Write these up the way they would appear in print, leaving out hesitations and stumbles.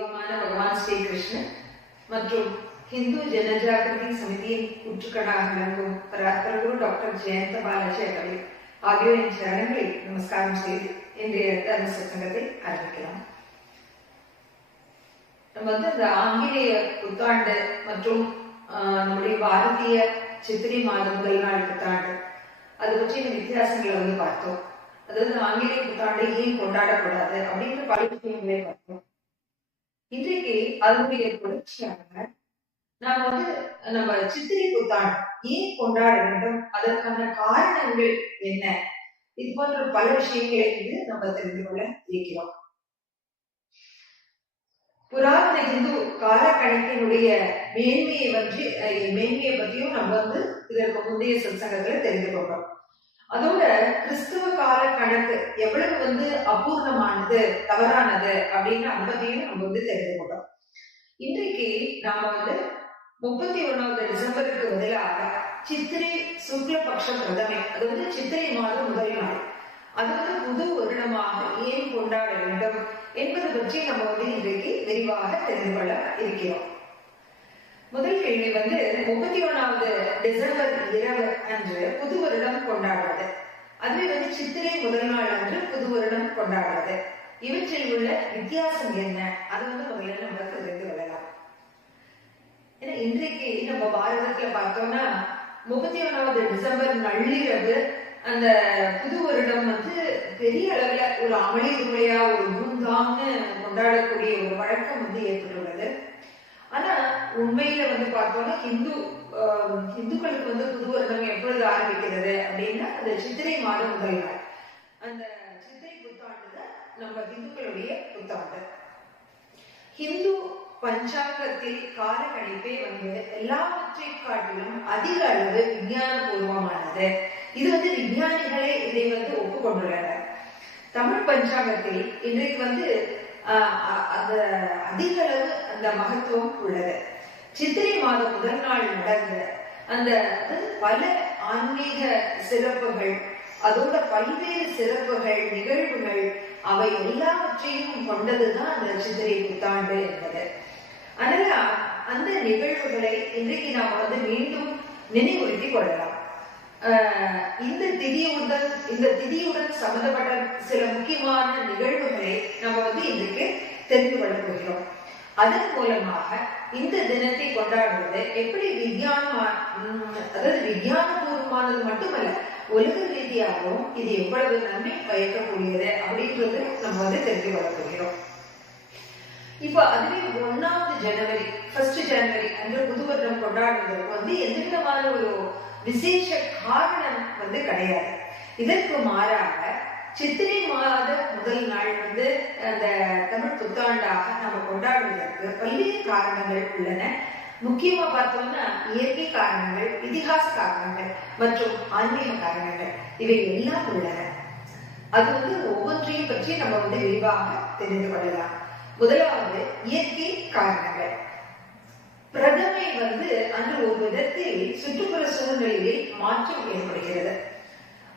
தெய்வமான பகவான் ஸ்ரீகிருஷ்ணன் மற்றும் ஹிந்து ஜனஜாகிருதி சமிதியின் ஊற்றுக்கடாக விளங்கும் பராத்பரகுரு டாக்டர் ஜெயந்த பாலாஜி அவர்கள் ஆகியோரின் சரணங்களை நமஸ்காரம் செய்து இன்றைய தர்ம சத்சங்கத்தை ஆரம்பிக்கலாம். நம்ம இந்த ஆங்கிலேய புத்தாண்டு மற்றும் நம்முடைய பாரதிய சித்திரை மாதம் முதல் நாள் புத்தாண்டு அது பற்றிய வித்தியாசங்களை பார்த்தோம். அதாவது ஆங்கிலேய புத்தாண்டை ஏன் கொண்டாடக்கூடாது அப்படின்ற பல விஷயங்களை பார்த்தோம். இன்றைக்கு அதனுடைய தொடர்ச்சியாக நாம நம்ம சித்திரை புத்தாண்டு ஏன் கொண்டாட வேண்டும், அதற்கான காரணங்கள் என்ன, இது போன்ற பல விஷயங்களை நம்ம தெரிந்து கொள்ள இருக்கிறோம். புராதன இந்து காலக்கணக்கினுடைய மேன்மையை பற்றியும் நம்ம இதற்கு முந்தைய சத்சங்கத்துல தெரிந்து கொண்டோம். அதோட கிறிஸ்துவ கால கணக்கு எவ்வளவு அபூர்ணமானது, தவறானது அப்படின்னு அதை பத்தியும் நம்ம தெரிந்து கொண்டோம். இன்றைக்கு நாம 31 டிசம்பருக்கு பதிலாக சித்திரை சுக்லபக்ஷ பிரதமை, அது சித்திரை மாதம் முதல் நாள், அது புது வருடமாக ஏன் கொண்டாட வேண்டும் என்பது பற்றி நம்ம இன்றைக்கு விரிவாக தெரிந்து கொள்ள இருக்கிறோம். முதல் கேள்வி 31 டிசம்பர் இரவு அன்று புது வருடம் கொண்டாடுறது, அதுவே சித்திரை முதல் நாள் அன்று புது வருடம் கொண்டாடுறது, இவற்றில் உள்ள வித்தியாசம் என்ன, அது முதல்ல நம்ம தெரிந்து கொள்ளலாம். ஏன்னா இன்றைக்கு நம்ம பாரதத்துல பார்த்தோம்னா 31 டிசம்பர் நள்ளிரவு அந்த புது வருடம் பெரிய அளவுல ஒரு அமளி துறையா ஒரு தூம்தாம்னு கொண்டாடக்கூடிய ஒரு வழக்கம் ஏற்பட்டுள்ளது. ஆனா உண்மையில பார்த்தோம்னா இந்துக்களுக்கு புது வருடம் எப்பொழுது ஆரம்பிக்கிறது அப்படின்னா அந்த சித்திரை மாதம் முதல் நாள், அந்த சித்திரை புத்தாண்டு தான் நம்ம இந்துக்களுடைய புத்தாண்டு. ஹிந்து பஞ்சாங்கத்தில் கால கணிப்பே எல்லாவற்றை காட்டிலும் அதிக அளவு விஞ்ஞான பூர்வமானது. இது விஞ்ஞானிகளே இதை ஒப்புக்கொண்டுள்ளனர். தமிழ் பஞ்சாங்கத்தில் இன்றைக்கு அந்த அதிக அளவு அந்த மகத்துவம் உள்ளது. சித்திரை மாதம் முதல் நாள் நடந்த அந்த பல ஆன்மீக சிறப்புகள், அதோட பல்வேறு சிறப்புகள், நிகழ்வுகள், அவை எல்லாவற்றையும் கொண்டதுதான் அந்த சித்திரை புத்தாண்டு என்பது. அதனால அந்த நிகழ்வுகளை இன்றைக்கு நாம மீண்டும் நினைவுறுத்திக் கொள்ளலாம். இந்த திதியுடன் சம்பந்தப்பட்ட சில முக்கியமான நிகழ்வுகளை நம்ம இன்றைக்கு தெரிந்து கொள்ள போகிறோம். அதன் மூலமாக இந்த தினத்தை கொண்டாடுவது எப்படி விஞ்ஞானபூர்வமானது மட்டுமல்ல, உலக ரீதியாகவும் இது எவ்வளவு நன்மை பயக்கக்கூடியது அப்படின்றது நம்ம தெரிந்து கொள்ள போகிறோம். இப்ப அதுவே 1 ஜனவரி அன்று புது வருடம் கொண்டாடுவதற்கு எந்த விதமான ஒரு விசேஷ காரணம் கிடையாது. இதற்கு மாறாக சித்திரை மாத முதல் நாள் அந்த தமிழ் புத்தாண்டாக நம்ம கொண்டாடுவதற்கு பல்வேறு காரணங்கள் உள்ளன. முக்கியமா பார்த்தோம்னா இயற்கை காரணங்கள், இதிகாச காரணங்கள் மற்றும் ஆன்மீக காரணங்கள், இவை எல்லாம் உள்ளன. அது ஒவ்வொன்றையும் பற்றி நம்ம விரிவாக தெரிந்து கொள்ளலாம். முதலாவது இயற்கை காரணங்கள். பிரதமை அன்று ஒரு விதத்தில் சுற்றுப்புற சூழ்நிலையில் மாற்றம் ஏற்படுகிறது.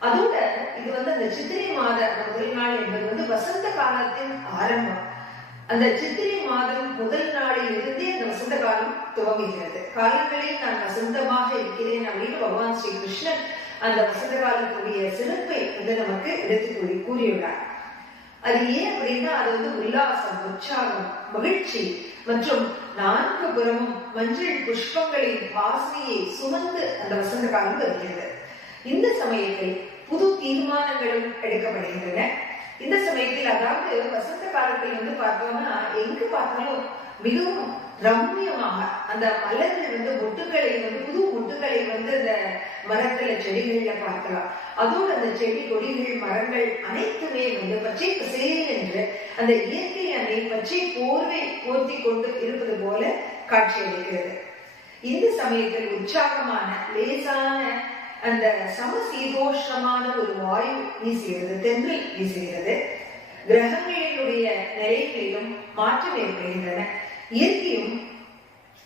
அதோட இது அந்த சித்திரை மாத முதல் நாள் என்பது வசந்த காலத்தின் ஆரம்பம். அந்த சித்திரை மாதம் முதல் நாளில் இருந்தே அந்த வசந்த காலம் துவங்குகிறது. காலங்களில் நான் வசந்தமாக இருக்கிறேன் அப்படின்னு பகவான் ஸ்ரீகிருஷ்ணன் அந்த வசந்த காலத்துடைய சிறப்பை நமக்கு எடுத்து கூறியுள்ளார். அது ஏன் அப்படின்னா அது உல்லாசம், உற்சாகம், மகிழ்ச்சி மற்றும் 4 புறமும் மஞ்சள் புஷ்பங்களின் வாசனையை சுமந்து அந்த வசந்த காலம் வருகிறது. இந்த சமயத்தில் புது தீர்மானங்களும் எடுக்கப்படுகின்றன. இந்த சமயத்தில் அதாவது வசந்த காலத்தில் பார்த்தோம்னா எங்கு பார்த்தாலும் மிகவும் ரம்மியமாக அந்த மலர்கள் மொட்டுக்களை புது மொட்டுக்களை அந்த மரத்துல செடிகள்ல பார்க்கலாம். அதோடு அந்த செடி கொடிகள் மரங்கள் அனைத்துமே பச்சை பசேல் என்று அந்த இயற்கை அணை பச்சை போர்வை போர்த்தி கொண்டு இருப்பது போல காட்சி அளிக்கிறது. இந்த சமயத்தில் உற்சாகமான லேசான அந்த சமசீதோஷ்ணமான ஒரு வாயு வீசுகிறது, தென்றல் வீசுகிறது. கிரகங்களினுடைய நிலைகளிலும் மாற்றம் ஏற்படுகின்றன. இயற்கையும்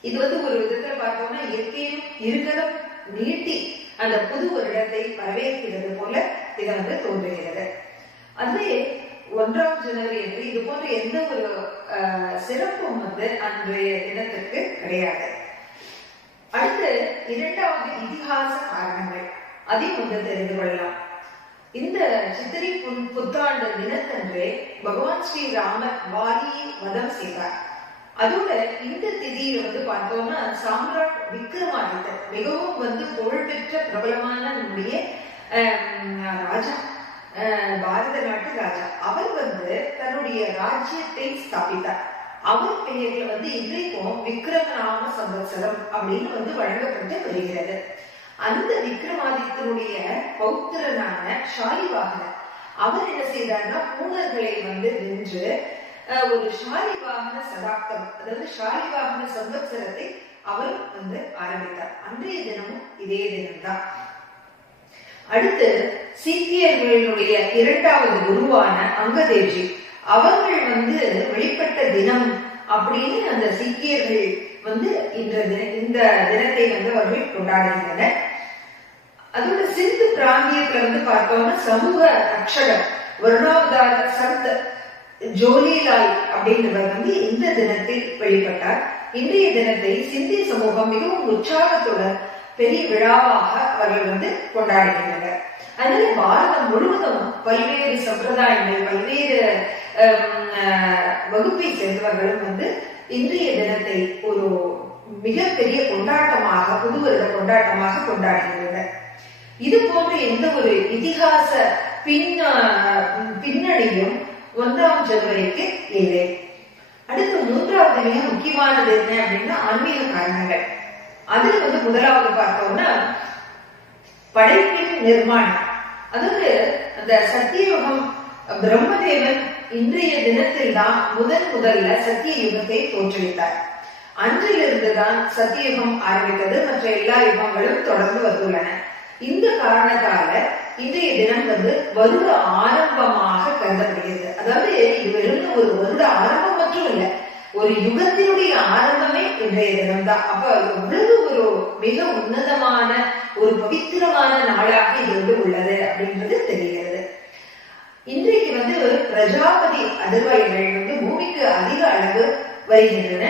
இது ஒரு விதத்துல பார்த்தோம்னா இயற்கையும் இருக்கதம் நீட்டி அந்த புது வருடத்தை வரவேற்கிறது போல இது தோன்றுகிறது. அதுவே 1ஆம் ஜனவரி என்று இது போன்ற எந்த ஒரு சிறப்பும் அன்றைய தினத்திற்கு கிடையாது. அடுத்து 2வது இதிகாச காரணங்கள், அதையும் தெரிந்து கொள்ளலாம். இந்த சித்திரை புத்தாண்டு தினத்தன்றே பகவான் ஸ்ரீராமர் வாலியை வதம் செய்தார். அதோட இந்த திதியில பார்த்தோம்னா சாம்ராட் விக்ரமாதித்தர், மிகவும் புகழ்பெற்ற பிரபலமான நம்முடைய ராஜா, பாரத நாட்டு ராஜா, அவர் தன்னுடைய ராஜ்யத்தை ஸ்தாபித்தார். அவர் பெயர்ல இன்றைக்கும் விக்ரமநாம சம்வத்சரம் அப்படின்னு வழங்கப்பட்டு வருகிறது. அந்த விக்ரமாதித்தனுடைய பௌத்திரனான ஷாலிவாகனர் அவர் என்ன செய்தார்னா பூனர்களை வென்று ஒரு ஷாலிவாகன சதாப்தம், அதாவது ஷாலிவாகன சம்வத்சரத்தை அவர் ஆரம்பித்தார். அன்றைய தினமும் இதே தினம்தான். அடுத்து சீக்கியர்களுடைய 2வது குருவான அங்கதேவ்ஜி அவர்கள் வெளிப்பட்ட தினம் அப்படின்னு அந்த சீக்கியர்கள் இந்த தினத்தை அவர்கள் கொண்டாடுகின்றனர். அதோட சிந்து பிராந்தியத்துல பார்த்தோம்னா சமூக ரட்சகர் வருணாவதார சந்த் ஜோலிலால் அப்படின்றவர் இந்த தினத்தில் வெளிப்பட்டார். இன்றைய தினத்தை சிந்திய சமூகம் மிகவும் உற்சாகத்துடன் பெரிய விழாவாக அவர்கள் கொண்டாடுகின்றனர். அதனால பாரதம் முழுவதும் பல்வேறு சம்பிரதாயங்கள், பல்வேறு வகுப்பை சேர்ந்தவர்களும் இன்றைய தினத்தை ஒரு மிகப்பெரிய கொண்டாட்டமாக, புது வருட கொண்டாட்டமாக கொண்டாடுகின்றனர். இது போன்ற எந்த ஒரு இதிகாச பின்னணியும் 1ஆம் ஜனவரிக்கு இல்லை. அடுத்து 3வது மிக முக்கியமானது என்ன அப்படின்னா ஆன்மீக காரணங்கள். அதுல முதலாவது பார்த்தோம்னா படைப்பின் நிர்மாணம். அதாவது அந்த சத்தியயுகம் பிரம்மதேவன் இன்றைய தினத்தில் தான் முதல்ல சத்திய யுகத்தை தோற்றுவித்தார். அன்றிலிருந்துதான் சத்தியயுகம் ஆரம்பித்தது. மற்ற எல்லா யுகங்களும் தொடர்ந்து வந்துள்ளன. இந்த காரணத்தால இன்றைய தினம் வருட ஆரம்பமாக கருதப்படுகிறது. அதாவது இது வெறும் ஒரு வருட ஆரம்பம் மட்டும் இல்ல, ஒரு யுகத்தினுடைய ஆரம்பமே இன்றைய தினம் தான். அப்ப எவ்வளவு ஒரு மிக உன்னதமான ஒரு பவித்திரமான நாளாக இது உள்ளது அப்படின்றது தெரிகிறது. இன்றைக்கு பிரஜாபதி அதிர்வலைகள் பூமிக்கு அதிக அளவு வருகின்றன.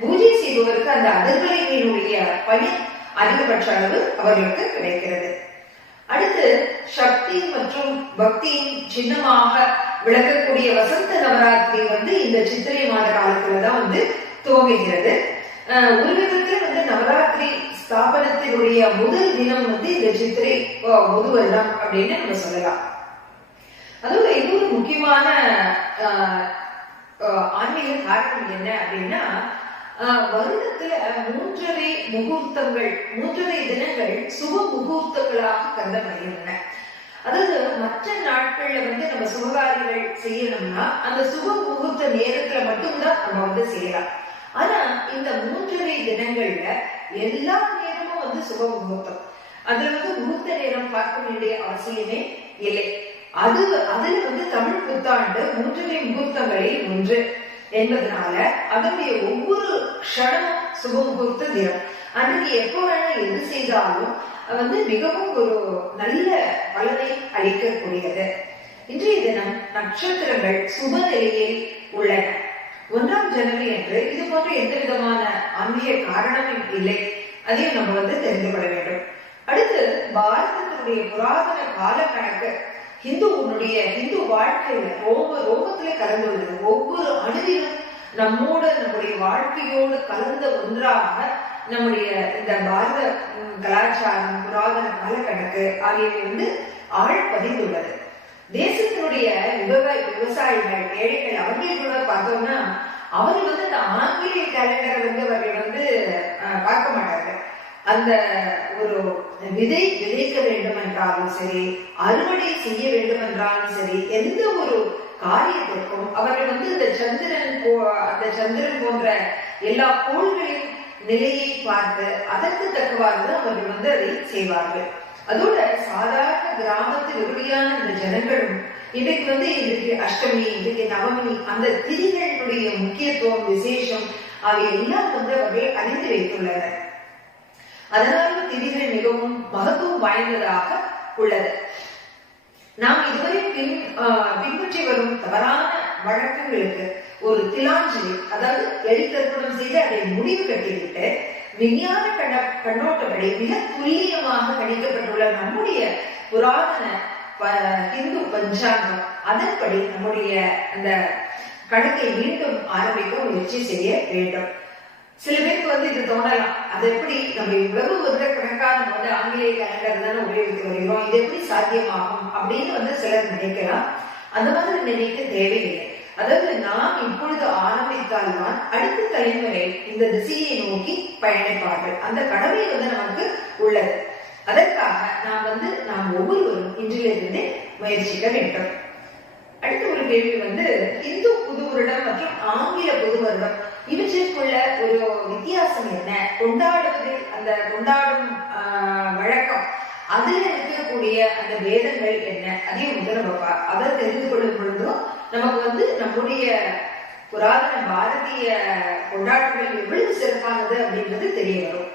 பூஜை செய்பவருக்கு அந்த அதிர்வலைகளினுடைய பணி அதிகபட்ச அளவு அவர்களுக்கு கிடைக்கிறது. அடுத்து சக்தி மற்றும் பக்தியின் சின்னமாக விளக்கக்கூடிய வசந்த நவராத்திரி இந்த சித்திரை மாத காலத்துலதான் துவங்குகிறது. ஒரு விதத்துல நவராத்திரி ஸ்தாபனத்தினுடைய முதல் தினம் இந்த சித்திரை புது வருடம் அப்படின்னு நம்ம சொல்லலாம். அதோட இன்னொரு முக்கியமான ஆன்மீக காரணம் என்ன அப்படின்னா வருடத்துல 3.5 முகூர்த்தங்கள், 3.5 தினங்கள் சுப முகூர்த்தங்களாக கருதப்படுகின்றன. அதாவது மற்ற நாட்கள்ல நம்ம சுபகாரியங்கள் செய்யணும்னா அந்த சுப முகூர்த்த நேரத்துல மட்டும்தான் நம்ம செய்யலாம். ஆனா இந்த 3.5 தினங்கள்ல எல்லா நேரமும் சுப முகூர்த்தம். அதுல முகூர்த்த நேரம் பார்க்க வேண்டிய அவசியமே இல்லை. அதுல தமிழ் புத்தாண்டு 3.5 முகூர்த்தங்களில் ஒன்று என்பதனால அதனுடைய ஒவ்வொரு க்ஷணமும் சுப முகூர்த்த தினம். அன்றைக்கு எப்போ வேணா எது செய்தாலும் மிகவும் ஒரு நல்ல பலனை அளிக்கக்கூடியது. இன்றைய தினம் நட்சத்திரங்கள் சுப நிலையில் உள்ளன. 1ஆம் ஜனவரி என்று இது போன்ற எந்த விதமான ஆன்மீக காரணமும் இல்லை. அதையும் நம்ம தெரிந்து கொள்ள வேண்டும். அடுத்து பாரதத்தினுடைய புராதன கால கணக்கு இந்து வாழ்க்கையில ரோமத்திலே கலந்துள்ளது. ஒவ்வொரு அணுவிலும் நம்முடைய வாழ்க்கையோடு கலந்த ஒன்றாக நம்முடைய இந்த பாரத கலாச்சாரம், புராதன கால கணக்கு ஆகியவை ஆழ் பதிந்துள்ளது. தேசத்தினுடைய விவசாயிகள், ஏழைகள் அவர்கள் கூட பார்த்தோம்னா அவர் இந்த ஆங்கிலேய கேலண்டரை அவர்கள் பார்க்க மாட்டார்கள். அந்த ஒரு விதை விதைக்க வேண்டும் என்றாலும் சரி, அறுவடை செய்ய வேண்டும் என்றாலும் சரி, எந்த ஒரு காரியத்திற்கும் அவர்கள் இந்த சந்திரன் போன்ற எல்லா கோள்களின் நிலையை பார்த்து அதற்கு தக்கவாறு அவர்கள் அதை செய்வார்கள். அதோட சாதாரண கிராமத்தில் உறுதியான இந்த ஜனங்களும் இன்றைக்கு அஷ்டமி, இன்றைக்கு நவமி, அந்த திதிகளுடைய முக்கியத்துவம், விசேஷம் அவை எல்லாம் அவர்கள் அறிந்து வைத்துள்ளனர். அதனால திதிகள் மிகவும் மகத்துவம் வாய்ந்ததாக உள்ளது. நாம் இதுவரை பின்பற்றி வரும் தவறான வழக்கங்களுக்கு ஒரு திலாஞ்சலி, அதாவது எழுத்தர்ப்பணம் செய்து அதை முடிவு கட்டிவிட்டு விஞ்ஞான கண்ணோட்டப்படி மிக துல்லியமாக கணிக்கப்பட்டுள்ள நம்முடைய புராதன இந்து பஞ்சாங்கம் அதன்படி நம்முடைய அந்த கணக்கை மீண்டும் ஆரம்பிக்க முயற்சி செய்ய வேண்டும். சில பேருக்கு இது தோணலாம், அது எப்படி நம்ம இவ்வளவு வருட கணக்கான ஆங்கிலேய கேலண்டர் தானே உபயோகித்து வருகிறோம், இது எப்படி சாத்தியமாகும் அப்படின்னு சிலர் நினைக்கலாம். அந்த மாதிரி நினைக்க தேவையில்லை. அதாவது நாம் இப்பொழுது ஆரம்பித்தால்தான் அடுத்த தலைமுறை இந்த திசையை நோக்கி பயணிப்பார்கள். அந்த கடமை நமக்கு உள்ளது. அதற்காக நாம் ஒவ்வொருவரும் இன்றிலிருந்தே முயற்சிக்க வேண்டும். அடுத்த ஒரு கேள்வி இந்து புது வருடம் மற்றும் ஆங்கில புது வருடம் இவற்றிற்குள்ள ஒரு வித்தியாசம் என்ன, கொண்டாடுவதில் அந்த கொண்டாடும் வழக்கம் அதுல இருக்கக்கூடிய அந்த வேதங்கள் என்ன, அதையும் நம்ம அதை தெரிந்து கொள்ளும் பொழுதும் நமக்கு நம்முடைய புராதன பாரதிய கொண்டாட்டங்கள் எவ்வளவு சிறப்பானது அப்படின்றது தெரிய வரும்.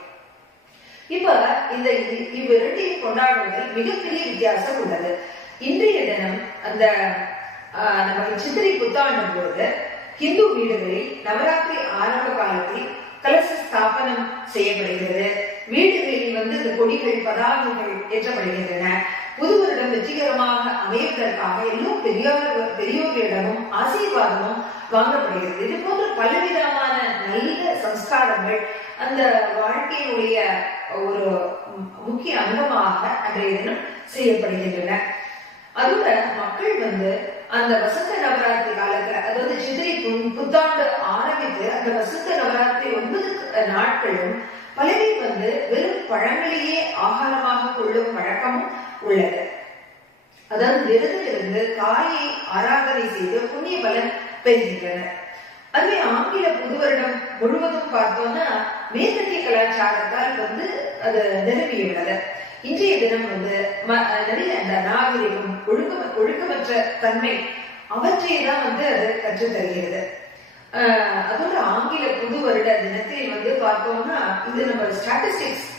இப்ப இந்த இவ்விரண்டையும் கொண்டாடுவதில் மிகப்பெரிய வித்தியாசம் உள்ளது. இன்றைய தினம் அந்த நம்ம சித்திரை புத்தாண்டு பொழுது இந்து வீடுகளில் நவராத்திரி ஆரம்ப காலத்தில் கலச ஸ்தாபனம் செய்யப்படுகிறது. வீடுகளில் இந்த கொடிகள் பதாகைகள் ஏற்றப்படுகின்றன. புது வருடம் வெற்றிகரமாக அமைவதற்காக எல்லோரும் பெரியோர்களிடமும் ஆசீர்வாதமும் வாங்கப்படுகிறது. இது போன்ற பலவிதமான நல்ல சம்ஸ்காரங்கள் அந்த வாழ்க்கையினுடைய ஒரு முக்கிய அங்கமாக அன்றைய தினம் செய்யப்படுகின்றன. அதோட மக்கள் அந்த வசந்த நவராத்திரி காலத்துல, அதாவது சித்திரை புத்தாண்டு ஆரம்பித்து அந்த வசந்த நவராத்திரி 9 நாட்களும் பலரும் வெறும் பழங்களையே ஆகாரமாக கொள்ளும் வழக்கமும் உள்ளது. அதாவது விரதம் இருந்து தாயை ஆராதனை செய்து புண்ணிய பலன் பெறுகின்றனர். அதுவே ஆங்கில புது வருடம் முழுவதும் பார்த்தோம்னா மேற்கத்திய கலாச்சாரத்தால் அது நிரம்பியுள்ளது. இன்றைய தினம் நவீன நாகரிகம் ஒழுக்கமற்ற தன்மை அவற்றை தான் அது கற்றுத் தருகிறது. அதோட ஆங்கில புது வருட தினத்தில் பார்த்தோம்னா இது நம்ம ஸ்டாட்டிஸ்டிக்ஸ்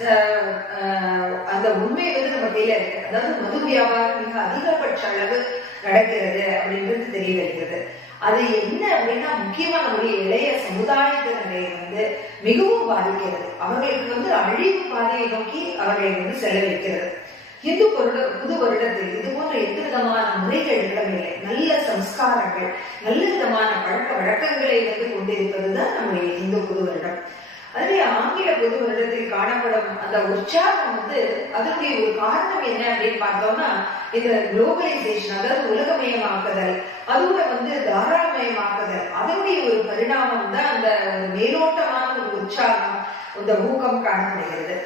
அந்த உண்மை நம்ம கையில இருக்கு. அதாவது மது வியாபாரம் மிக அதிகபட்ச அளவு நடக்கிறது அப்படின்றது தெரிய வருகிறது. அது என்ன அப்படின்னா முக்கியமா நம்முடைய இளைய சமுதாயத்தினரை மிகவும் பாதிக்கிறது. அவர்களுக்கு அழிவு பாதையை நோக்கி அவர்களை செல்ல வைக்கிறது. இந்து புது வருடத்தில் இது போன்ற எந்த விதமான முறைகள் இடமில்லை. நல்ல சம்ஸ்காரங்கள், நல்ல விதமான பழக்க வழக்கங்களை கொண்டிருப்பதுதான் நம்முடைய இந்து புது வருடம். அதுவே ஆங்கில புது வருடத்தில் காணப்படும் அந்த உற்சாகம் அதனுடைய ஒரு காரணம் என்ன அப்படின்னு பார்த்தோம்னா இந்த குளோபலைசேஷன், அதாவது உலகமயமாக்குதல், அதோட தாராளமயமாக்குதல், அதனுடைய ஒரு பரிணாமம் தான் அந்த மேலோட்டமான ஒரு உற்சாகம், அந்த ஊக்கம் காணப்படுகிறது.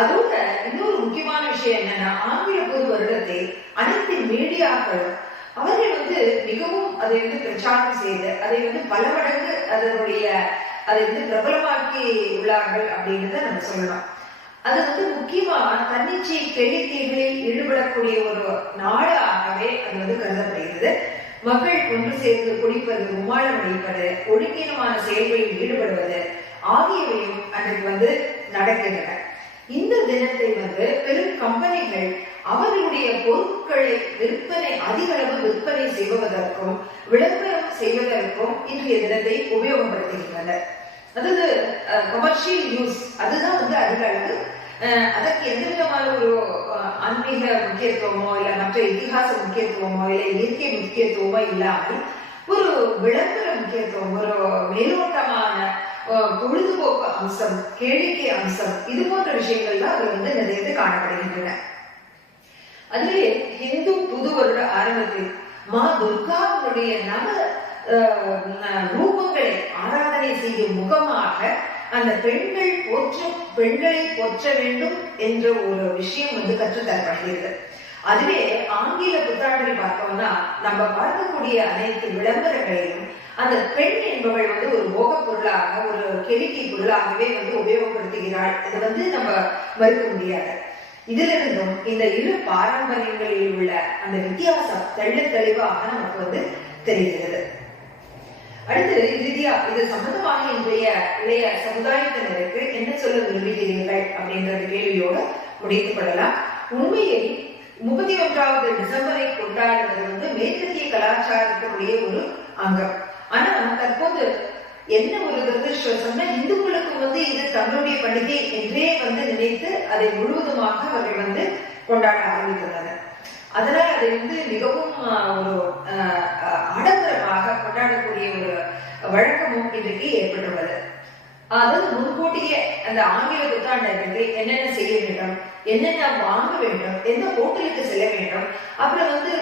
அதோட இன்னொரு முக்கியமான விஷயம் என்னன்னா ஆங்கில புது வருடத்தை அனைத்து மீடியாக்களும் அவர்கள் மிகவும் அதை பிரச்சாரம் செய்து அதை பல மடங்கு அதை பிரபலமாக்கி உள்ளார்கள் அப்படின்னு நம்ம சொல்லலாம். அது முக்கியமா தன்னிச்சை கேளிக்கைகளில் ஈடுபடக்கூடிய ஒரு நாடாகவே அது கருதப்படுகிறது. மக்கள் ஒன்று சேர்ந்து குடிப்பது, உமாளம் அளிப்பது, ஒழுங்கீனமான செயல்களில் ஈடுபடுவது ஆகியவையும் அன்றைக்கு நடக்கின்றன. இந்த தினத்தை பெரும் கம்பெனிகள் அவர்களுடைய பொருட்களை அதிக அளவு விற்பனை செய்வதற்கும் விளம்பரம் செய்வதற்கும் இன்றைய தினத்தை உபயோகப்படுத்துகின்றனர். அதாவது கமர்ஷியல் யூஸ் அதுதான் அதிக அளவு. அதற்கு எந்த விதமான ஒரு ஆன்மீக முக்கியத்துவமோ இல்ல மற்ற இதிகாச முக்கியத்துவமோ இல்ல இயற்கை முக்கியத்துவமோ இல்லாமல் ஒரு விளம்பர முக்கியத்துவம், ஒரு மேலோட்டமான பொழுதுபோக்கு அம்சம், கேளிக்கை அம்சம், இது போன்ற விஷயங்கள் தான் அது நிறைய காணப்படுகின்றன. அதுவே இந்து புது வருட ஆரம்பத்தில் மா துர்காவுடைய நவ ரூபங்களை ஆராதனை செய்யும் முகமாக அந்த பெண்களை போற்ற வேண்டும் என்ற ஒரு விஷயம் கற்றுத்தரப்படுகிறது. அதுவே ஆங்கில புத்தாண்டில் பார்த்தோம்னா நம்ம பார்க்கக்கூடிய அனைத்து விளம்பரங்களையும் அந்த பெண் என்பவள் ஒரு போக பொருளாக, ஒரு கேளிக்கை பொருளாகவே உபயோகப்படுத்துகிறாள். அது நம்ம மறுக்க முடியாது. இதிலிருந்தும் இந்த இரு பாரம்பரியங்களில் உள்ள அந்த வித்தியாசம் தெள்ள தெளிவாக நமக்கு தெரிகிறது. அடுத்து இறுதியா இது சம்பந்தமாக இன்றைய இளைய சமுதாயத்தினருக்கு என்ன சொல்ல விரும்புகிறீர்கள் அப்படின்ற கேள்வியோடு முடித்துக் கொள்ளலாம். உண்மையை 31வது டிசம்பரை கொண்டாடுவது வந்து மேற்கத்திய கலாச்சாரத்தினுடைய ஒரு அங்கம். ஆனா தற்போது என்ன ஒரு துரதிருஷ்டவசம்னா, இந்துக்களுக்கு வந்து இது தங்களுடைய பண்டிகை என்றே வந்து நினைத்து அதை முழுவதுமாக அவர்கள் வந்து கொண்டாட ஆரம்பித்தனர். அதனால அதை வந்து மிகவும் ஒரு ஆடம்பரமாக கொண்டாடக்கூடிய ஒரு வழக்கமும் இன்றைக்கு ஏற்பட்டுள்ளது. அதாவது முன்கூட்டியே அந்த ஆங்கில புத்தாண்டுக்கு என்னென்ன செய்ய வேண்டும், என்னென்ன வாங்க வேண்டும், எந்த ஹோட்டலுக்கு செல்ல வேண்டும், அப்புறம் வந்து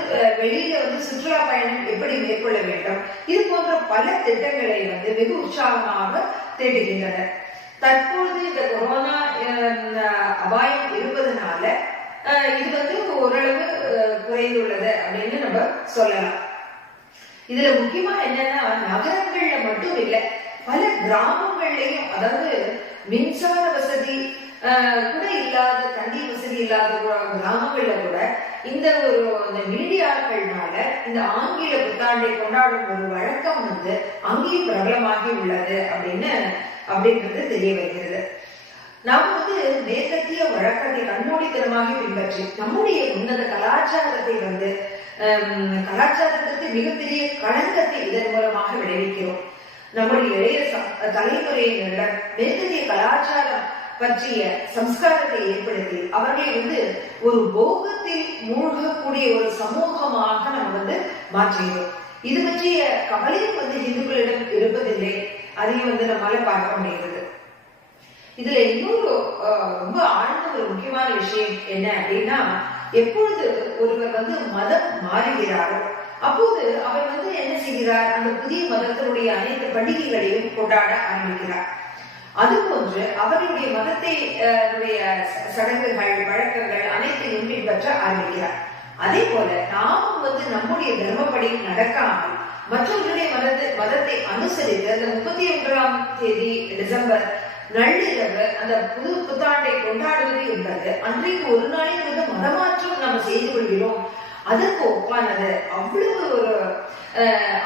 வெளியில வந்து சுற்றுலா பயணம் எப்படி மேற்கொள்ள வேண்டும், இது போன்ற பல திட்டங்களை வந்து வெகு உற்சாகமாக தேடுகின்றனர். தற்பொழுது இந்த கொரோனா அபாயம் இருப்பதனால இது வந்து ஓரளவு குறைந்துள்ளது அப்படின்னு நம்ம சொல்லலாம். இதுல முக்கியமா என்னன்னா, நகரங்கள்ல மட்டும் இல்லை, பல கிராமங்கள்லயும், அதாவது மின்சார வசதி கூட இல்லாத, தண்ணி வசதி இல்லாத கிராமங்கள்ல கூட இந்த ஒரு மீடியாக்கள்னால இந்த ஆங்கில புத்தாண்டை கொண்டாடும் ஒரு வழக்கம் வந்து அங்கேயும் பிரபலமாகி உள்ளது அப்படின்றது தெரிய வருகிறது. நாம் வந்து மேற்கத்திய வழக்கத்தை கண்மூடித்தனமாக பின்பற்றி நம்முடைய உன்னத கலாச்சாரத்தை வந்து கலாச்சாரத்திற்கு மிகப்பெரிய களங்கத்தை இதன் மூலமாக விளைவிக்கிறோம். நம்முடைய இளைய தலைமுறையினரிடம் மேற்கத்திய கலாச்சாரம் பற்றிய சம்ஸ்காரத்தை ஏற்படுத்தி அவர்களை வந்து ஒரு போகத்தில் மூழ்கக்கூடிய ஒரு சமூகமாக நம்ம வந்து மாற்றுகிறோம். இது பற்றிய கவலையும் வந்து இந்துக்களிடம் இருப்பதில்லை, அதையும் வந்து நம்மளால பார்க்க முடிகிறது. இதுல இன்னொரு ரொம்ப ஆழ்ந்த ஒரு முக்கியமான விஷயம் என்ன அப்படின்னா, எப்பொழுது ஒருவர் வந்து மதம் மாறுகிறாரோ அப்போது அவர் வந்து என்ன செய்கிறார், அந்த புதிய மதத்தினுடைய அனைத்து பண்டிகைகளையும் கொண்டாட ஆரம்பிக்கிறார். அதுபோன்று அவருடைய மதத்தை சடங்குகள், வழக்கங்கள் அனைத்தையும் பின்பற்ற ஆரம்பிக்கிறார். அதே போல நாமும் வந்து நம்முடைய தர்மப்படி நடக்காமல் மற்றவர்களுடைய மதத்தை அனுசரித்து அந்த 31ஆம் தேதி டிசம்பர் நள்ளிரவு அந்த புத்தாண்டை கொண்டாடுவது என்பது அன்றைக்கு ஒரு நாளைக்கு வந்து மதமாற்றம் நம்ம செய்து கொள்கிறோம். அதற்கு ஒப்பானது அவ்வளவு ஒரு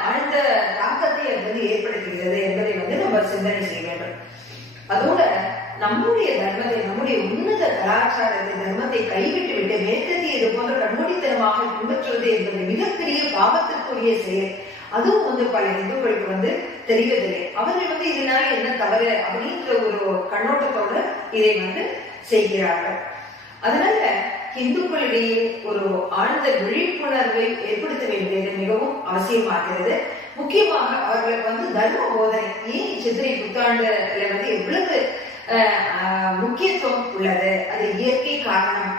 ஆழ்ந்த தாக்கத்தை அது வந்து ஏற்படுத்துகிறது என்பதை வந்து நம்ம சிந்தனை செய்ய வேண்டும். அதோட நம்முடைய தர்மத்தை, நம்முடைய உன்னத கலாச்சாரத்தை, தர்மத்தை கைவிட்டு விட்டு மேற்கத்திய இது போன்ற கண்மூடித்தனமாக பின்பற்றுவது என்பது மிகப்பெரிய பாவத்திற்குரிய செயல். அதுவும் வந்து பல இந்துக்களுக்கு வந்து தெரிவதில்லை. அவர்கள் வந்து இதனால என்ன தவறு அப்படின்ற ஒரு கண்ணோட்டத்தோட இதை வந்து செய்கிறார்கள். அதனால இந்துக்களிடையே ஒரு ஆழ்ந்த விழிப்புணர்வை ஏற்படுத்த வேண்டியது மிகவும் அவசியமாகிறது. முக்கியமாக அவர்களுக்கு வந்து தர்ம போதனை, ஏன் சித்திரை புத்தாண்டுல வந்து எவ்வளவு முக்கியத்துவம் உள்ளது, அது இயற்கை காரணம்,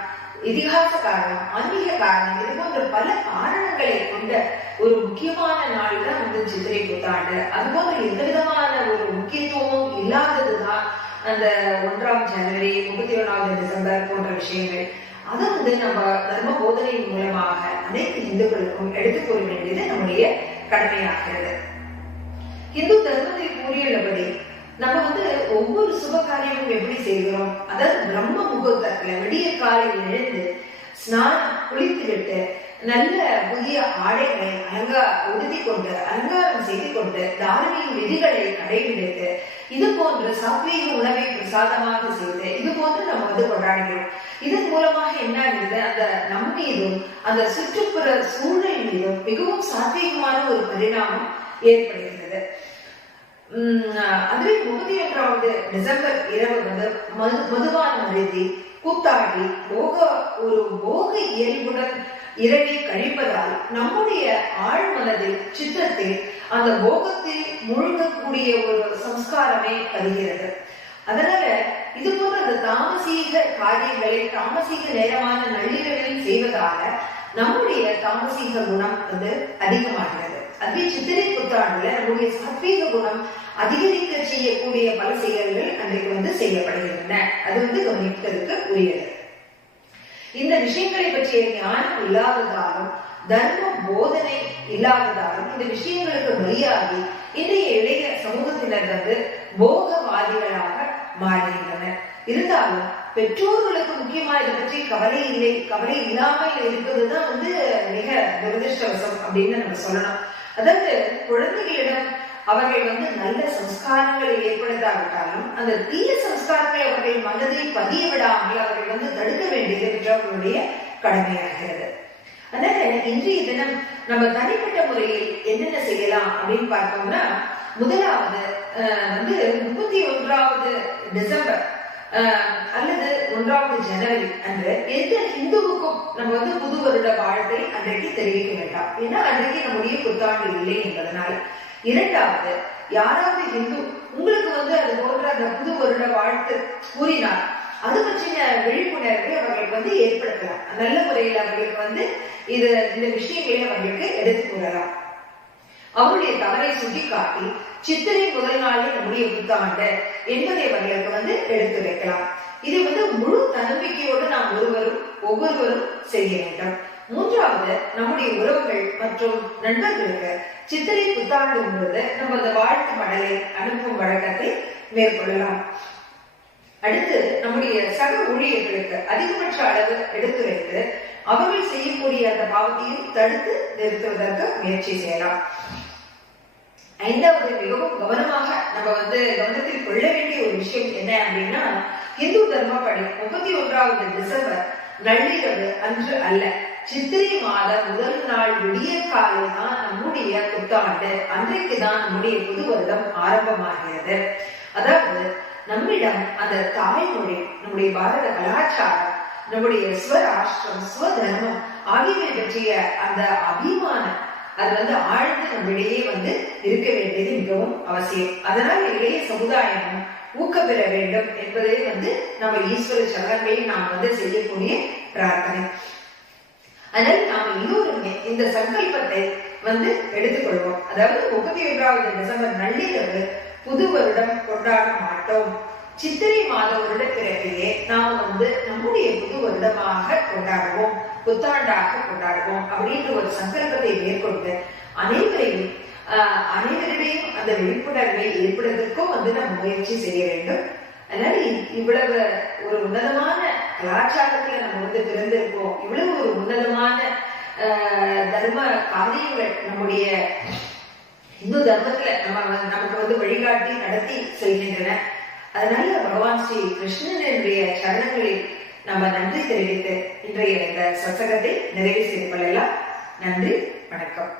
இதிகாச காரணம், ஆன்மீக காரணம், இது போன்ற பல காரணங்களை கொண்ட ஒரு முக்கியமான நாள் தான் வந்து சித்திரை புத்தாண்டு. அதுபோல எந்த விதமான ஒரு முக்கியத்துவமும் இல்லாததுதான் அந்த 1ஆம் ஜனவரி, 31வது டிசம்பர் போன்ற விஷயங்கள். அதை வந்து நம்ம தர்ம போதனையின் மூலமாக அனைத்து இந்துக்களுக்கும் எடுத்துக் கூற வேண்டியது நம்முடைய கடமையாகிறது. இந்து தர்மத்தை கூறியுள்ளபடி நம்ம வந்து ஒவ்வொரு சுப காரியமும் எப்படி செய்கிறோம், அதாவது பிரம்ம முகூர்த்தத்துல விடிய காலையில் எழுந்து ஸ்நானம் குளித்து விட்டு நல்ல புதிய ஆடைகளை உடுத்தி கொண்டு அலங்காரம் செய்து கொண்டு தார்மீக விதிகளை கடைபிடித்து இது போன்ற சாத்வீக உணவை பிரசாதமாக செய்து இது போன்று நம்ம வந்து கொண்டாடுகிறோம். இதன் மூலமாக என்ன ஆகுது, அந்த நம் மீதும் அந்த சுற்றுப்புற சூழல் மீதும் மிகவும் சாத்வீகமான ஒரு பரிணாமம் ஏற்படுகிறது. அதுவே 31வது டிசம்பர் இரவு வந்து மதுவான அருந்தி கூத்தாடி ஒரு போக இயல்புடன் இரவை கழிப்பதால் நம்முடைய ஆழ்மனதில் சித்தத்தில் அந்த போகத்தில் மூழ்கக்கூடிய ஒரு சம்ஸ்காரமே வருகிறது. அதனால இது போன்ற அந்த தாமசீக காரியங்களை தாமசீக நேரமான நள்ளிரவில் செய்வதால நம்முடைய தாமசீக குணம் வந்து அதிகமாகிறது. அதே சித்திரை புத்தாண்டுல நம்முடைய சாத்வீக குணம் அதிகரிக்க செய்யக்கூடிய பல செயல்கள் அன்றைக்கு வந்து செய்யப்படுகின்றன. அது வந்து கவனிப்பதற்கு உரியது. இந்த விஷயங்களை பற்றிய ஞானம் இல்லாததாலும் தர்ம போதனை இல்லாததாலும் இந்த விஷயங்களுக்கு பலியாகி இன்றைய இளைய சமூகத்தினர் வந்து போகவாதிகளாக மாறுகின்றனர். இருந்தாலும் பெற்றோர்களுக்கு முக்கியமா இதை பற்றி கவலை இல்லாமல் இருப்பதுதான் வந்து மிக துரதிருஷ்டவசம் அப்படின்னு நம்ம சொல்லணும். அதாவது குழந்தைகளிடம் அவர்கள் வந்து நல்ல சம்ஸ்காரங்களை ஏற்படுத்தாவிட்டாலும் அந்த தீய சம்ஸ்காரங்களை அவர்கள் மனதில் பதிய விடாமல் அவர்கள் வந்து தடுக்க வேண்டியது பெற்றவர்களுடைய கடமையாகிறது. அதனால இன்றைய தினம் நம்ம தனிப்பட்ட முறையில் என்னென்ன செய்யலாம் அப்படின்னு பார்த்தோம்னா, முதலாவது 31வது டிசம்பர் அல்லது 1வது ஜனவரி அன்று எந்த இந்துவுக்கும் நம்ம புது வருட வாழ்த்தை அன்றைக்கு தெரிவிக்க வேண்டாம். ஏன்னா அன்றைக்கு நம்முடைய புத்தாண்டு இல்லை என்பதனால். இரண்டாவது, யாராவது இந்து உங்களுக்கு அது போன்ற அந்த புது வருட வாழ்த்து கூறினார், அது பற்றின விழிப்புணர்வை அவர்களுக்கு ஏற்படுத்தலாம். நல்ல முறையில் அவர்களுக்கு இந்த விஷயங்களை அவர்களுக்கு எடுத்து கூறலாம். அவருடைய தவறை சுட்டிக்காட்டி சித்திரை முதல் நாளே நம்முடைய புத்தாண்டு என்பதை அவர்களுக்கு எடுத்து வைக்கலாம். இது முழு தன்னம்பிக்கையோடு நாம் ஒவ்வொருவரும் செய்ய வேண்டும். மூன்றாவது, நம்முடைய உறவுகள் மற்றும் நண்பர்களுக்கு சித்திரை புத்தாண்டு என்பது நம்ம அந்த வாழ்த்து மடலை அனுப்பும் வழக்கத்தை மேற்கொள்ளலாம். அடுத்து, நம்முடைய சக ஊழியர்களுக்கு அதிகபட்ச அளவு எடுத்து வைத்து அவர்கள் செய்யக்கூடிய அந்த பாவத்தையும் தடுத்து நிறுத்துவதற்கு முயற்சி செய்யலாம். ஐந்தாவது, மிகவும் கவனமாக நம்ம கவனத்தில் கொள்ள வேண்டிய ஒரு விஷயம் என்ன அப்படின்னா, இந்து தர்மப்படி 31வது டிசம்பர் நள்ளிரவு அன்று அல்ல, சித்திரை மாத முதல் நாள் விடிய காலை தான் நம்முடைய புத்தாண்டு. அன்றைக்குதான் நம்முடைய புது வருடம் ஆரம்பமாகிறது. அதாவது நம்மிடம் அந்த தாய்மொழி, நம்முடைய பாரத கலாச்சாரம், நம்முடைய ஸ்வராஷ்டிரம், ஸ்வதர்மம் ஆகியவை பற்றிய அந்த அபிமானம் அது ஆழ்ந்து நம்மிடையே இருக்க வேண்டியது மிகவும் அவசியம். அதனால் இளைய சமுதாயமும் ஊக்கம் பெற வேண்டும் என்பதே நம்ம ஈஸ்வர சரணங்களில் நாம் செய்யக்கூடிய பிரார்த்தனை. அதனால் நாம் எல்லோருமே இந்த சங்கல்பத்தை எடுத்துக்கொள்வோம். அதாவது 31வது டிசம்பர் நள்ளிரவு புது வருடம் கொண்டாட மாட்டோம். சித்திரை மாத வருட பிறப்பிலே நாம் நம்முடைய புது வருடமாக கொண்டாடுவோம், புத்தாண்டாக கொண்டாடுவோம் அப்படின்ற ஒரு சங்கல்பத்தை மேற்கொண்டு அனைவரிடையும் அந்த விழிப்புணர்வை ஏற்படுவதற்கும் நம்ம முயற்சி செய்ய வேண்டும். அதனால இவ்வளவு ஒரு உன்னதமான கலாச்சாரத்துல நம்ம பிறந்திருக்கோம். இவ்வளவு ஒரு உன்னதமான தர்ம காரியங்கள் நம்முடைய இந்து தர்மத்துல நமக்கு வழிகாட்டி நடத்தி செல்கின்றன. அதனால பகவான் ஸ்ரீ கிருஷ்ணனுடைய சரணங்களில் நம்ம நன்றி தெரிவித்து இன்றைய இந்த சத்சங்கத்தை நிறைவு செய்து கொள்ளலாம். நன்றி, வணக்கம்.